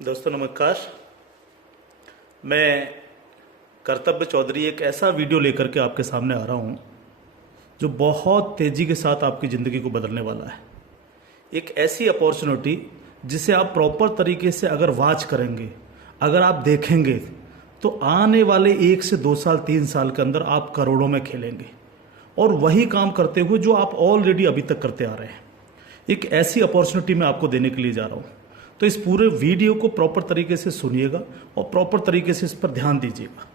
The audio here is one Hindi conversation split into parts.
दोस्तों नमस्कार। मैं कर्तव्य चौधरी एक ऐसा वीडियो लेकर के आपके सामने आ रहा हूँ जो बहुत तेज़ी के साथ आपकी ज़िंदगी को बदलने वाला है। एक ऐसी अपॉर्चुनिटी जिसे आप प्रॉपर तरीके से अगर वॉच करेंगे, अगर आप देखेंगे तो आने वाले 1 से 2 साल 3 साल के अंदर आप करोड़ों में खेलेंगे और वही काम करते हुए जो आप ऑलरेडी अभी तक करते आ रहे हैं। एक ऐसी अपॉर्चुनिटी मैं आपको देने के लिए जा रहा हूँ, तो इस पूरे वीडियो को प्रॉपर तरीके से सुनिएगा और प्रॉपर तरीके से इस पर ध्यान दीजिएगा।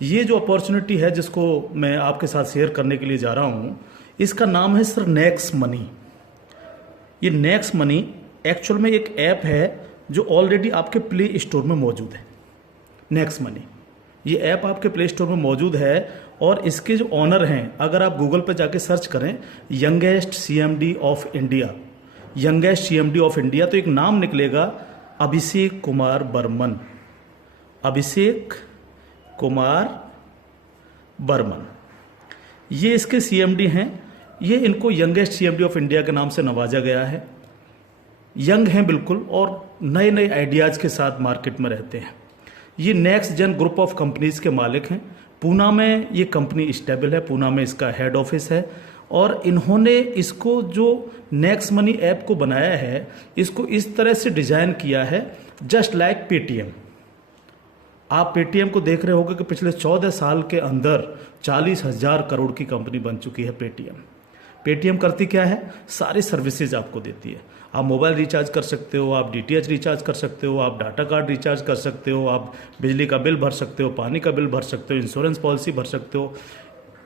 ये जो अपॉर्चुनिटी है जिसको मैं आपके साथ शेयर करने के लिए जा रहा हूँ, इसका नाम है सर नेक्स्ट मनी। ये नेक्स्ट मनी एक्चुअल में एक ऐप है जो ऑलरेडी आपके प्ले स्टोर में मौजूद है। नेक्स्ट मनी ये ऐप आपके प्ले स्टोर में मौजूद है और इसके जो ऑनर हैं, अगर आप गूगल पर जाके सर्च करें youngest CMD of India, youngest CMD of India, तो एक नाम निकलेगा अभिषेक कुमार बर्मन। अभिषेक कुमार बर्मन ये इसके सीएमडी हैं। ये इनको यंगेस्ट सीएमडी ऑफ इंडिया के नाम से नवाजा गया है। यंग हैं बिल्कुल और नए नए आइडियाज़ के साथ मार्केट में रहते हैं। ये next gen group of companies के मालिक हैं। पूना में ये कंपनी स्टेबल है, पूना में इसका हेड ऑफिस है और इन्होंने इसको जो नेक्स्ट मनी ऐप को बनाया है, इसको इस तरह से डिज़ाइन किया है जस्ट लाइक पेटीएम। आप पेटीएम को देख रहे होंगे कि पिछले 14 साल के अंदर 40,000 करोड़ की कंपनी बन चुकी है पेटीएम। पेटीएम करती क्या है? सारी सर्विसेज आपको देती है। आप मोबाइल रिचार्ज कर सकते हो, आप डीटीएच रिचार्ज कर सकते हो, आप डाटा कार्ड रिचार्ज कर सकते हो, आप बिजली का बिल भर सकते हो, पानी का बिल भर सकते हो, इंश्योरेंस पॉलिसी भर सकते हो,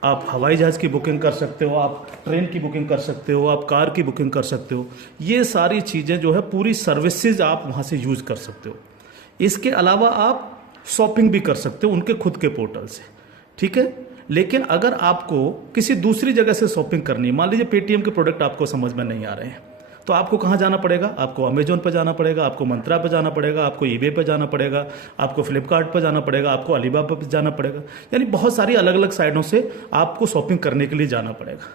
आप हवाई जहाज़ की बुकिंग कर सकते हो, आप ट्रेन की बुकिंग कर सकते हो, आप कार की बुकिंग कर सकते हो। ये सारी चीज़ें जो है पूरी सर्विसेज आप वहाँ से यूज़ कर सकते हो। इसके अलावा आप शॉपिंग भी कर सकते हो उनके खुद के पोर्टल से, ठीक है। लेकिन अगर आपको किसी दूसरी जगह से शॉपिंग करनी है, मान लीजिए पेटीएम के प्रोडक्ट आपको समझ में नहीं आ रहे हैं, तो आपको कहाँ जाना पड़ेगा? आपको अमेजोन पर जाना पड़ेगा, आपको मंत्रा पर जाना पड़ेगा, आपको ईबे पर जाना पड़ेगा, आपको फ्लिपकार्ट पर जाना पड़ेगा, आपको अलीबाबा पर जाना पड़ेगा। यानी बहुत सारी अलग अलग साइटों से आपको शॉपिंग करने के लिए जाना पड़ेगा।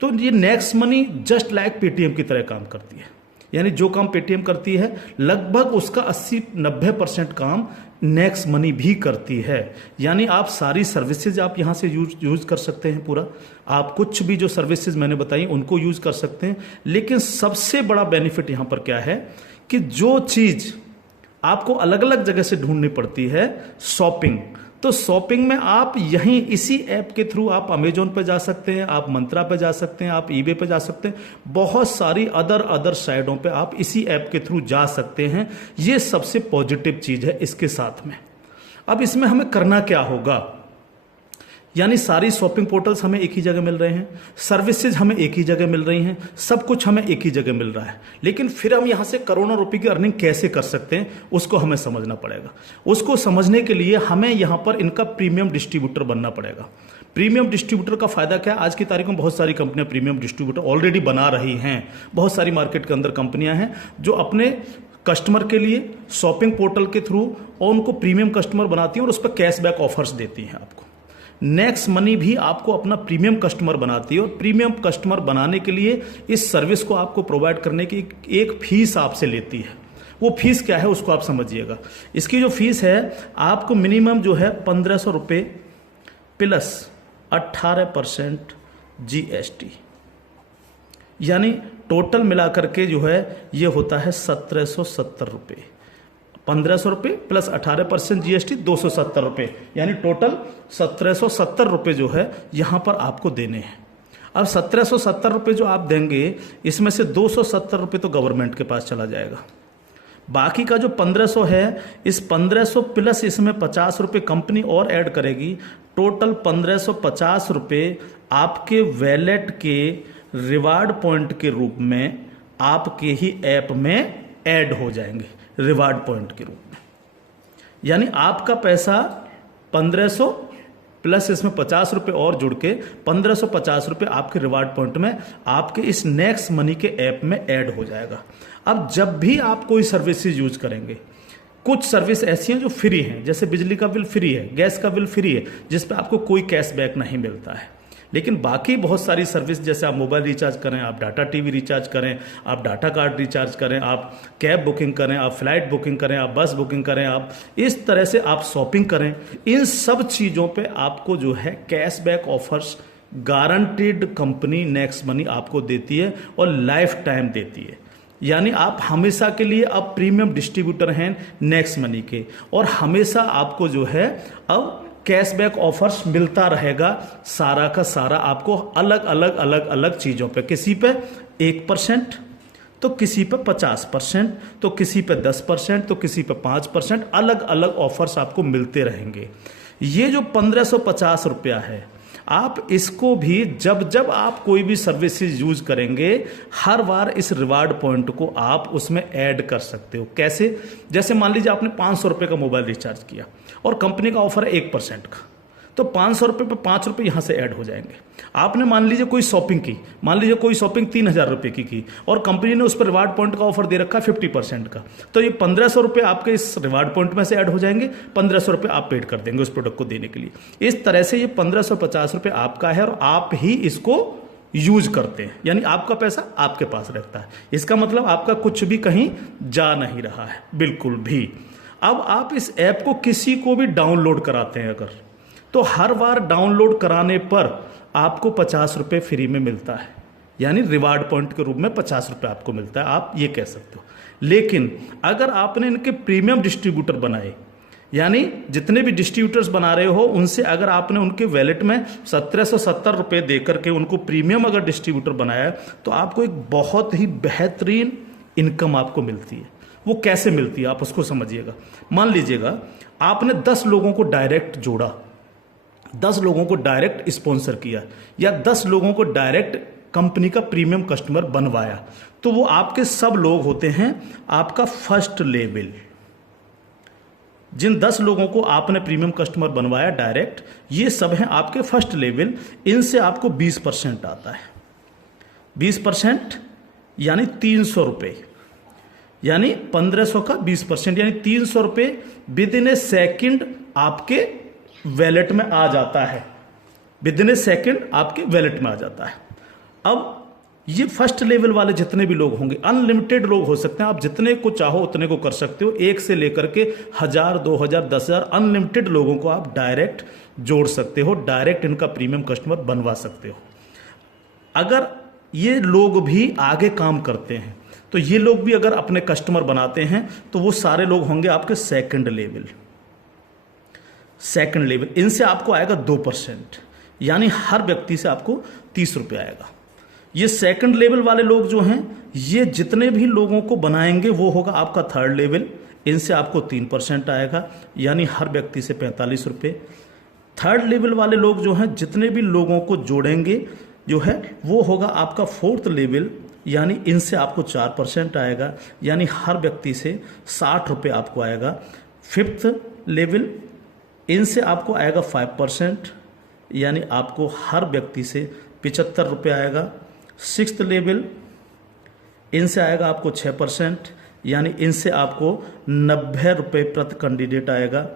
तो ये next money just like Paytm की तरह काम करती है। यानी जो काम पेटीएम करती है लगभग उसका 80-90% काम नेक्स्ट मनी भी करती है। यानी आप सारी सर्विसेज आप यहाँ से यूज कर सकते हैं पूरा। आप कुछ भी जो सर्विसेज मैंने बताई उनको यूज कर सकते हैं। लेकिन सबसे बड़ा बेनिफिट यहाँ पर क्या है कि जो चीज़ आपको अलग अलग जगह से ढूंढनी पड़ती है, शॉपिंग, तो शॉपिंग में आप यहीं इसी ऐप के थ्रू आप अमेजोन पे जा सकते हैं, आप मंत्रा पे जा सकते हैं, आप ईबे पे जा सकते हैं, बहुत सारी अदर साइटों पे आप इसी ऐप के थ्रू जा सकते हैं। ये सबसे पॉजिटिव चीज़ है इसके साथ में। अब इसमें हमें करना क्या होगा? यानी सारी शॉपिंग पोर्टल्स हमें एक ही जगह मिल रहे हैं, सर्विसेज हमें एक ही जगह मिल रही हैं, सब कुछ हमें एक ही जगह मिल रहा है। लेकिन फिर हम यहाँ से करोड़ों रुपए की अर्निंग कैसे कर सकते हैं उसको हमें समझना पड़ेगा। उसको समझने के लिए हमें यहाँ पर इनका प्रीमियम डिस्ट्रीब्यूटर बनना पड़ेगा। प्रीमियम डिस्ट्रीब्यूटर का फायदा क्या है? आज की तारीख में बहुत सारी कंपनियां प्रीमियम डिस्ट्रीब्यूटर ऑलरेडी बना रही हैं। बहुत सारी मार्केट के अंदर कंपनियां हैं जो अपने कस्टमर के लिए शॉपिंग पोर्टल के थ्रू और उनको प्रीमियम कस्टमर बनाती हैं और उस पर कैशबैक ऑफर्स देती हैं आपको। नेक्स्ट मनी भी आपको अपना प्रीमियम कस्टमर बनाती है और प्रीमियम कस्टमर बनाने के लिए इस सर्विस को आपको प्रोवाइड करने की एक फीस आपसे लेती है। वो फीस क्या है उसको आप समझिएगा। इसकी जो फीस है आपको मिनिमम जो है 1,500 रुपये प्लस 18% GST, यानी टोटल मिलाकर के जो है ये होता है 1,770 रुपये। 1,500 रुपये प्लस 18% GST 270 रुपये, यानी टोटल 1,770 रुपये जो है यहाँ पर आपको देने हैं। अब 1,770 रुपये जो आप देंगे, इसमें से 270 रुपये तो गवर्नमेंट के पास चला जाएगा। बाकी का जो 1,500 है, इस 1,500 प्लस इसमें 50 रुपये कंपनी और ऐड करेगी। टोटल 1,550 रुपये आपके वैलेट के रिवार्ड पॉइंट के रूप में आपके ही ऐप में ऐड हो जाएंगे, रिवार्ड पॉइंट के रूप में। यानी आपका पैसा 1,500 प्लस इसमें 50 रुपये और जुड़ के 1,550 रुपये आपके रिवार्ड पॉइंट में आपके इस नेक्स्ट मनी के ऐप में ऐड हो जाएगा। अब जब भी आप कोई सर्विसेज यूज करेंगे, कुछ सर्विस ऐसी हैं जो फ्री हैं, जैसे बिजली का बिल फ्री है, गैस का बिल फ्री है, जिस पे आपको कोई कैशबैक नहीं मिलता है। लेकिन बाकी बहुत सारी सर्विस, जैसे आप मोबाइल रिचार्ज करें, आप डाटा टीवी रिचार्ज करें, आप डाटा कार्ड रिचार्ज करें, आप कैब बुकिंग करें, आप फ्लाइट बुकिंग करें, आप बस बुकिंग करें, आप इस तरह से आप शॉपिंग करें, इन सब चीज़ों पे आपको जो है cashback offers guaranteed company next money आपको देती है और लाइफ टाइम देती है। यानी आप हमेशा के लिए अब प्रीमियम डिस्ट्रीब्यूटर हैं नेक्स्ट मनी के, और हमेशा आपको जो है अब कैशबैक ऑफर्स मिलता रहेगा, सारा का सारा आपको अलग अलग अलग अलग चीज़ों पे, किसी पे 1%, तो किसी पे 50%, तो किसी पे 10%, तो किसी पे 5%, अलग अलग ऑफर्स आपको मिलते रहेंगे। ये जो 1550 रुपया है, आप इसको भी जब जब आप कोई भी सर्विसेज यूज करेंगे, हर बार इस रिवार्ड पॉइंट को आप उसमें ऐड कर सकते हो। कैसे? जैसे मान लीजिए आपने 500 रुपये का मोबाइल रिचार्ज किया और कंपनी का ऑफर है 1% का, तो 500 रुपये पे 5 रुपये यहाँ से ऐड हो जाएंगे। आपने मान लीजिए कोई शॉपिंग की, मान लीजिए कोई शॉपिंग 3000 रुपये की और कंपनी ने उस पर रिवार्ड पॉइंट का ऑफर दे रखा है 50% का, तो ये 1500 रुपये आपके इस रिवार्ड पॉइंट में से ऐड हो जाएंगे, 1500 रुपये आप पेड कर देंगे उस प्रोडक्ट को देने के लिए। इस तरह से ये 1550 रुपये आपका है और आप ही इसको यूज करते हैं, यानी आपका पैसा आपके पास रहता है। इसका मतलब आपका कुछ भी कहीं जा नहीं रहा है, बिल्कुल भी। अब आप इस ऐप को किसी को भी डाउनलोड कराते हैं अगर, तो हर बार डाउनलोड कराने पर आपको 50 रुपये फ्री में मिलता है, यानी रिवार्ड पॉइंट के रूप में 50 रुपये आपको मिलता है, आप ये कह सकते हो। लेकिन अगर आपने इनके प्रीमियम डिस्ट्रीब्यूटर बनाए, यानी जितने भी डिस्ट्रीब्यूटर्स बना रहे हो उनसे अगर आपने उनके वैलेट में 1770 रुपये दे करके उनको प्रीमियम अगर डिस्ट्रीब्यूटर बनाया, तो आपको एक बहुत ही बेहतरीन इनकम आपको मिलती है। वो कैसे मिलती है आप उसको समझिएगा। मान लीजिएगा आपने 10 लोगों को डायरेक्ट जोड़ा, 10 लोगों को डायरेक्ट स्पॉन्सर किया, या 10 लोगों को डायरेक्ट कंपनी का प्रीमियम कस्टमर बनवाया, तो वो आपके सब लोग होते हैं आपका फर्स्ट लेवल। जिन 10 लोगों को आपने प्रीमियम कस्टमर बनवाया डायरेक्ट, ये सब हैं आपके फर्स्ट लेवल। इनसे आपको 20% आता है। 20% यानी 300 रुपये, यानी 1500 का 20%, यानी 300 रुपये विद इन ए सेकेंड आपके वैलेट में आ जाता है। विद इन ए सेकेंड आपके वैलेट में आ जाता है। अब ये फर्स्ट लेवल वाले जितने भी लोग होंगे, अनलिमिटेड लोग हो सकते हैं, आप जितने को चाहो उतने को कर सकते हो, 1 से लेकर के 1000, 2000, 10,000 अनलिमिटेड लोगों को आप डायरेक्ट जोड़ सकते हो, डायरेक्ट इनका प्रीमियम कस्टमर बनवा सकते हो। अगर ये लोग भी आगे काम करते हैं, तो ये लोग भी अगर अपने कस्टमर बनाते हैं, तो वो सारे लोग होंगे आपके सेकंड लेवल। सेकंड लेवल, इनसे आपको आएगा 2%, यानी हर व्यक्ति से आपको 30 रुपये आएगा। ये सेकंड लेवल वाले लोग जो हैं, ये जितने भी लोगों को बनाएंगे वो होगा आपका थर्ड लेवल, इनसे आपको 3% आएगा, यानी हर व्यक्ति से 45 रुपये। थर्ड लेवल वाले लोग जो हैं, जितने भी लोगों को जोड़ेंगे जो है, वो होगा आपका फोर्थ लेवल, यानी इनसे आपको 4% आएगा, यानी हर व्यक्ति से 60 रुपये आपको आएगा। फिफ्थ लेवल, इनसे आपको आएगा 5%, यानी आपको हर व्यक्ति से 75 रुपये आएगा। सिक्स्थ लेवल, इनसे आएगा आपको 6%, यानी इनसे आपको 90 रुपये प्रति कैंडिडेट आएगा।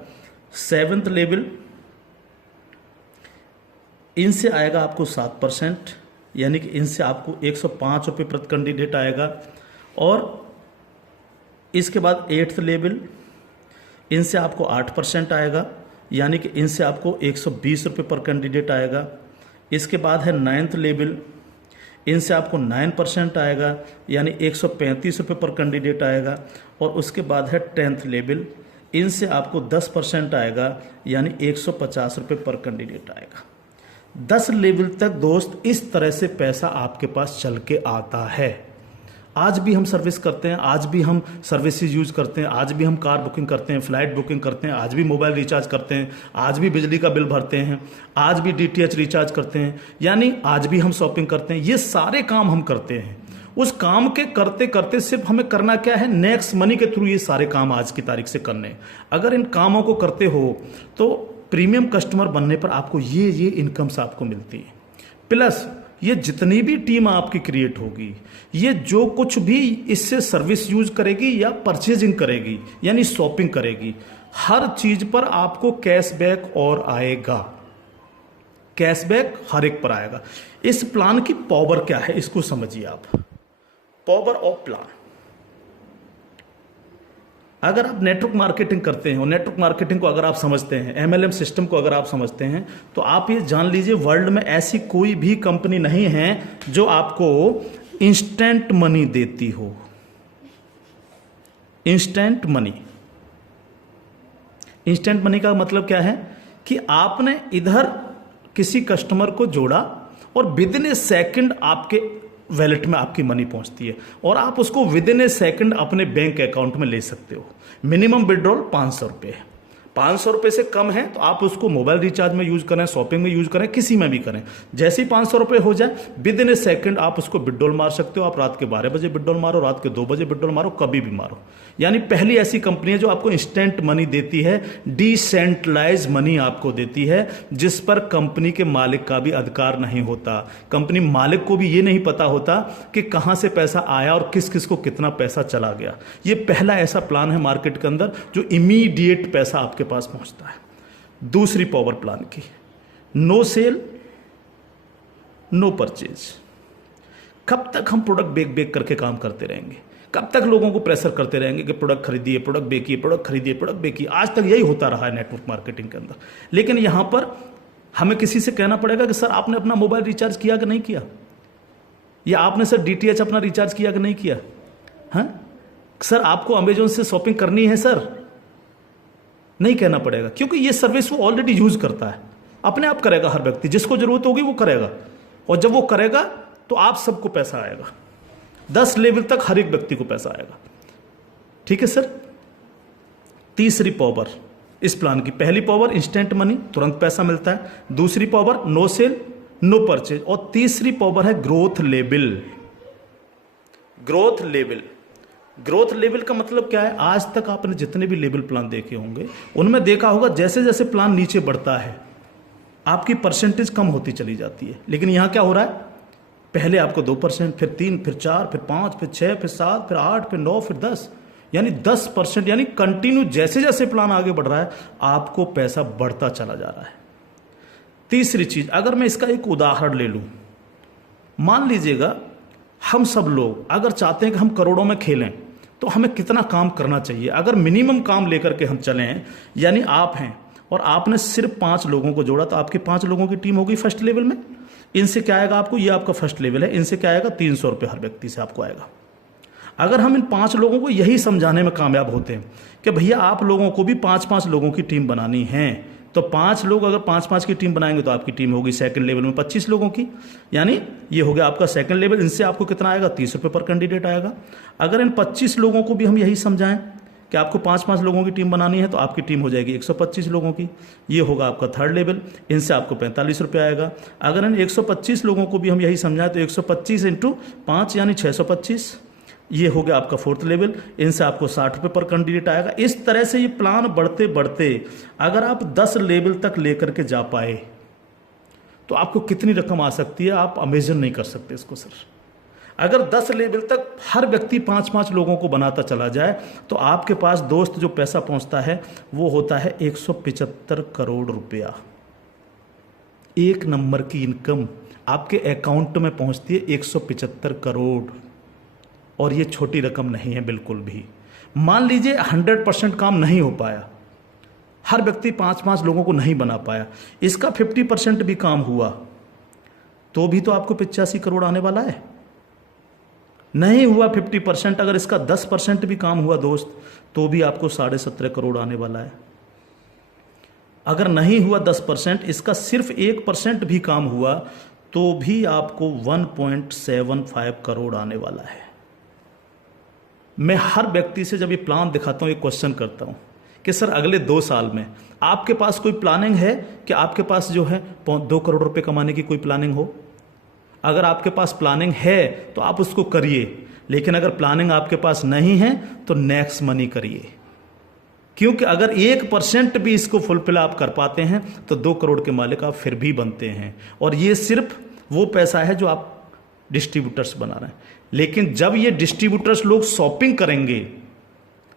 सेवन्थ लेवल, इनसे आएगा आपको 7%, यानी कि इनसे आपको 105 रुपये प्रति कैंडिडेट आएगा। और इसके बाद 8th लेवल, इनसे आपको 8% आएगा, यानी कि इनसे आपको 120 रुपये पर कैंडिडेट आएगा। इसके बाद है 9th लेवल, इनसे आपको 9% आएगा, यानी 135 रुपये पर कैंडिडेट आएगा। और उसके बाद है 10th लेवल, इनसे आपको 10% आएगा, यानी 150 रुपये पर कैंडिडेट आएगा। 10 लेवल तक दोस्त इस तरह से पैसा आपके पास चल के आता है। आज भी हम सर्विस करते हैं, आज भी हम सर्विसेज यूज करते हैं, आज भी हम कार बुकिंग करते हैं, फ्लाइट बुकिंग करते हैं, आज भी मोबाइल रिचार्ज करते हैं, आज भी बिजली का बिल भरते हैं, आज भी DTH रिचार्ज करते हैं, यानी आज भी हम शॉपिंग करते हैं। ये सारे काम हम करते हैं। उस काम के करते करते सिर्फ हमें करना क्या है, नेक्स्ट मनी के थ्रू ये सारे काम आज की तारीख से करने हैं। अगर इन कामों को करते हो तो प्रीमियम कस्टमर बनने पर आपको ये इनकम्स आपको मिलती है। प्लस ये जितनी भी टीम आपकी क्रिएट होगी, ये जो कुछ भी इससे सर्विस यूज करेगी या परचेजिंग करेगी, यानी शॉपिंग करेगी, हर चीज पर आपको कैशबैक और आएगा। कैशबैक हर एक पर आएगा। इस प्लान की पावर क्या है इसको समझिए आप। पावर ऑफ प्लान, अगर आप नेटवर्क मार्केटिंग करते हैं और नेटवर्क मार्केटिंग को अगर आप समझते हैं, एमएलएम सिस्टम को अगर आप समझते हैं, तो आप ये जान लीजिए वर्ल्ड में ऐसी कोई भी कंपनी नहीं है जो आपको इंस्टेंट मनी देती हो। इंस्टेंट मनी, इंस्टेंट मनी का मतलब क्या है कि आपने इधर किसी कस्टमर को जोड़ा और विद इन ए सेकेंड आपके वैलेट में आपकी मनी पहुंचती है और आप उसको विद इन ए सेकेंड अपने बैंक अकाउंट में ले सकते हो। मिनिमम विड्रॉल 500 रुपये, 500 रुपये से कम है तो आप उसको मोबाइल रिचार्ज में यूज करें, शॉपिंग में यूज करें, किसी में भी करें। जैसे ही 500 रुपये हो जाए विद इन ए सेकेंड आप उसको विड्रॉल मार सकते हो। आप रात के 12 बजे विड्रॉल मारो, रात के 2 बजे विड्रॉल मारो, कभी भी मारो। यानी पहली ऐसी कंपनी है जो आपको इंस्टेंट मनी देती है, डिसेंट्रलाइज मनी आपको देती है, जिस पर कंपनी के मालिक का भी अधिकार नहीं होता। कंपनी मालिक को भी ये नहीं पता होता कि कहां से पैसा आया और किस किस को कितना पैसा चला गया। ये पहला ऐसा प्लान है मार्केट के अंदर जो इमीडिएट पैसा आपके पास पहुंचता है। दूसरी पावर प्लान की, नो सेल नो परचेज। कब तक हम प्रोडक्ट बेक बेक करके काम करते रहेंगे? कब तक लोगों को प्रेशर करते रहेंगे कि प्रोडक्ट खरीदिए, प्रोडक्ट बेचिए, प्रोडक्ट खरीदिए, प्रोडक्ट बेचिए? आज तक यही होता रहा है नेटवर्क मार्केटिंग के अंदर। लेकिन यहां पर हमें किसी से कहना पड़ेगा कि सर आपने अपना मोबाइल रिचार्ज किया कि नहीं किया, या आपने सर डीटीएच अपना रिचार्ज किया कि नहीं किया, हाँ सर आपको अमेजोन से शॉपिंग करनी है सर, नहीं कहना पड़ेगा, क्योंकि ये सर्विस वो ऑलरेडी यूज करता है। अपने आप करेगा, हर व्यक्ति जिसको जरूरत होगी वो करेगा, और जब वो करेगा तो आप सबको पैसा आएगा। 10 लेवल तक हर एक व्यक्ति को पैसा आएगा। ठीक है सर। तीसरी पावर इस प्लान की, पहली पावर इंस्टेंट मनी, तुरंत पैसा मिलता है। दूसरी power no sale no purchase, और तीसरी पावर है growth level. Growth level, growth level का मतलब क्या है? आज तक आपने जितने भी लेवल प्लान देखे होंगे उनमें देखा होगा जैसे जैसे प्लान नीचे बढ़ता है आपकी परसेंटेज कम होती चली जाती है। लेकिन यहां क्या हो रहा है? पहले आपको 2%, फिर 3, फिर 4, फिर 5, फिर 6, फिर 7, फिर 8, फिर 9, फिर 10, यानी 10%, यानी कंटिन्यू जैसे जैसे प्लान आगे बढ़ रहा है आपको पैसा बढ़ता चला जा रहा है। तीसरी चीज, अगर मैं इसका एक उदाहरण ले लूं, मान लीजिएगा हम सब लोग अगर चाहते हैं कि हम करोड़ों में खेलें तो हमें कितना काम करना चाहिए? अगर मिनिमम काम लेकर के हम चलें, यानी आप हैं और आपने सिर्फ 5 लोगों को जोड़ा तो आपकी 5 लोगों की टीम होगी फर्स्ट लेवल में। इनसे क्या आएगा आपको? ये आपका फर्स्ट लेवल है, इनसे क्या आएगा? 300 रुपये हर व्यक्ति से आपको आएगा। अगर हम इन 5 लोगों को यही समझाने में कामयाब होते हैं कि भैया आप लोगों को भी 5-5 लोगों की टीम बनानी है, तो 5 लोग अगर 5-5 की टीम बनाएंगे तो आपकी टीम होगी सेकंड लेवल में 25 लोगों की, यानी ये हो गया आपका सेकंड लेवल। इनसे आपको कितना आएगा? 30 रुपये पर कैंडिडेट आएगा। अगर इन 25 लोगों को भी हम यही समझाएं कि आपको 5-5 लोगों की टीम बनानी है तो आपकी टीम हो जाएगी 125 लोगों की, ये होगा आपका थर्ड लेवल। इनसे आपको 45 रुपये आएगा। अगर इन 125 लोगों को भी हम यही समझाएं तो 125 × 5 यानी 625, ये हो गया आपका फोर्थ लेवल। इनसे आपको 60 रुपये पर कैंडिडेट आएगा। इस तरह से ये प्लान बढ़ते बढ़ते अगर आप 10 लेवल तक लेकर के जा पाए तो आपको कितनी रकम आ सकती है आप इमेजिन नहीं कर सकते इसको सर। अगर 10 लेवल तक हर व्यक्ति 5-5 लोगों को बनाता चला जाए तो आपके पास दोस्त जो पैसा पहुंचता है वो होता है 175 करोड़ रुपया। एक नंबर की इनकम आपके अकाउंट में पहुंचती है 175 करोड़, और ये छोटी रकम नहीं है बिल्कुल भी। मान लीजिए 100% काम नहीं हो पाया, हर व्यक्ति 5-5 लोगों को नहीं बना पाया, इसका 50% भी काम हुआ तो भी तो आपको 85 करोड़ आने वाला है। नहीं हुआ 50%, अगर इसका 10% भी काम हुआ दोस्त तो भी आपको 17.5 करोड़ आने वाला है। अगर नहीं हुआ 10%, इसका सिर्फ 1% भी काम हुआ तो भी आपको 1.75 करोड़ आने वाला है। मैं हर व्यक्ति से जब ये प्लान दिखाता हूँ एक क्वेश्चन करता हूँ कि सर अगले 2 साल में आपके पास कोई प्लानिंग है कि आपके पास जो है 2 करोड़ रुपए कमाने की कोई प्लानिंग हो? अगर आपके पास प्लानिंग है तो आप उसको करिए, लेकिन अगर प्लानिंग आपके पास नहीं है तो नेक्स्ट मनी करिए, क्योंकि अगर 1% भी इसको फुलफिल आप कर पाते हैं तो 2 करोड़ के मालिक आप फिर भी बनते हैं। और ये सिर्फ वो पैसा है जो आप डिस्ट्रीब्यूटर्स बना रहे हैं। लेकिन जब ये डिस्ट्रीब्यूटर्स लोग शॉपिंग करेंगे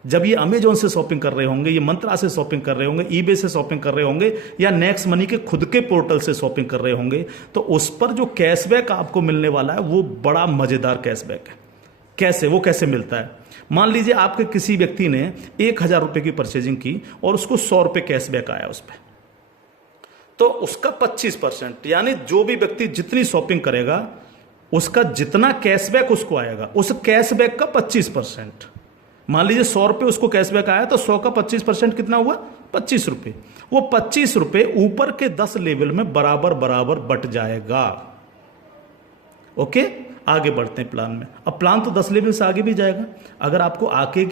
जब ये अमेजोन से शॉपिंग कर रहे होंगे, ये मंत्रा से शॉपिंग कर रहे होंगे, ईबे से शॉपिंग कर रहे होंगे, या नेक्स्ट मनी के खुद के पोर्टल से शॉपिंग कर रहे होंगे, तो उस पर जो कैशबैक आपको मिलने वाला है वो बड़ा मजेदार कैशबैक है। कैसे, वो कैसे मिलता है? मान लीजिए आपके किसी व्यक्ति ने 1,000 रुपए की परचेजिंग की और उसको 100 रुपए कैशबैक आया उस पर, तो उसका 25%, यानी जो भी व्यक्ति जितनी शॉपिंग करेगा उसका जितना कैशबैक उसको आएगा, उस कैशबैक का 25%। मान लीजिए 100 रुपए उसको कैशबैक आया, तो 100 का 25% कितना हुआ? 25 रुपए। वो 25 रुपए ऊपर के 10 लेवल में बराबर बराबर बट जाएगा। ओके, आगे बढ़ते हैं प्लान में। अब प्लान तो 10 लेवल से आगे भी जाएगा। अगर आपको आगे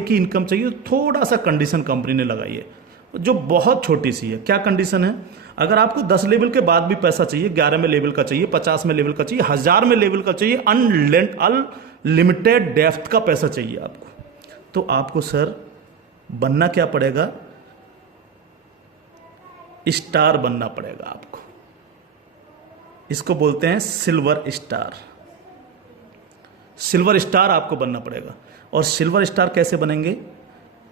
की इनकम चाहिए तो थोड़ा सा कंडीशन कंपनी ने लगाई है जो बहुत छोटी सी है। क्या कंडीशन है? अगर आपको 10 लेवल के बाद भी पैसा चाहिए, 11 में लेवल का चाहिए, 50 में लेवल का चाहिए, 1000 में लेवल का चाहिए, अनलिमिटेड डेप्थ का पैसा चाहिए आपको, तो आपको सर बनना क्या पड़ेगा? स्टार बनना पड़ेगा आपको। इसको बोलते हैं सिल्वर स्टार। सिल्वर स्टार आपको बनना पड़ेगा। और सिल्वर स्टार कैसे बनेंगे?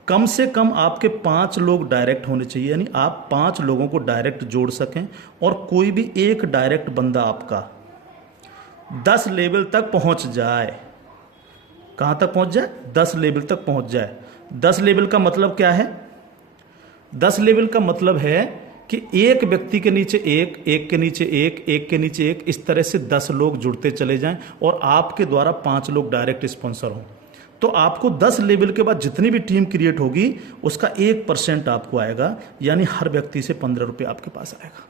कम से कम आपके 5 लोग डायरेक्ट होने चाहिए, यानी आप 5 लोगों को डायरेक्ट जोड़ सकें, और कोई भी एक डायरेक्ट बंदा आपका 10 लेवल तक पहुंच जाए। कहां तक पहुंच जाए? 10 लेवल तक पहुंच जाए। 10 लेवल का मतलब क्या है? 10 लेवल का मतलब है कि एक व्यक्ति के नीचे एक, एक के नीचे एक, एक के नीचे एक, इस तरह से 10 लोग जुड़ते चले जाएं और आपके द्वारा 5 लोग डायरेक्ट स्पॉन्सर हों। तो आपको 10 लेवल के बाद जितनी भी टीम क्रिएट होगी उसका 1% आपको आएगा, यानी हर व्यक्ति से 15 रुपये आपके पास आएगा।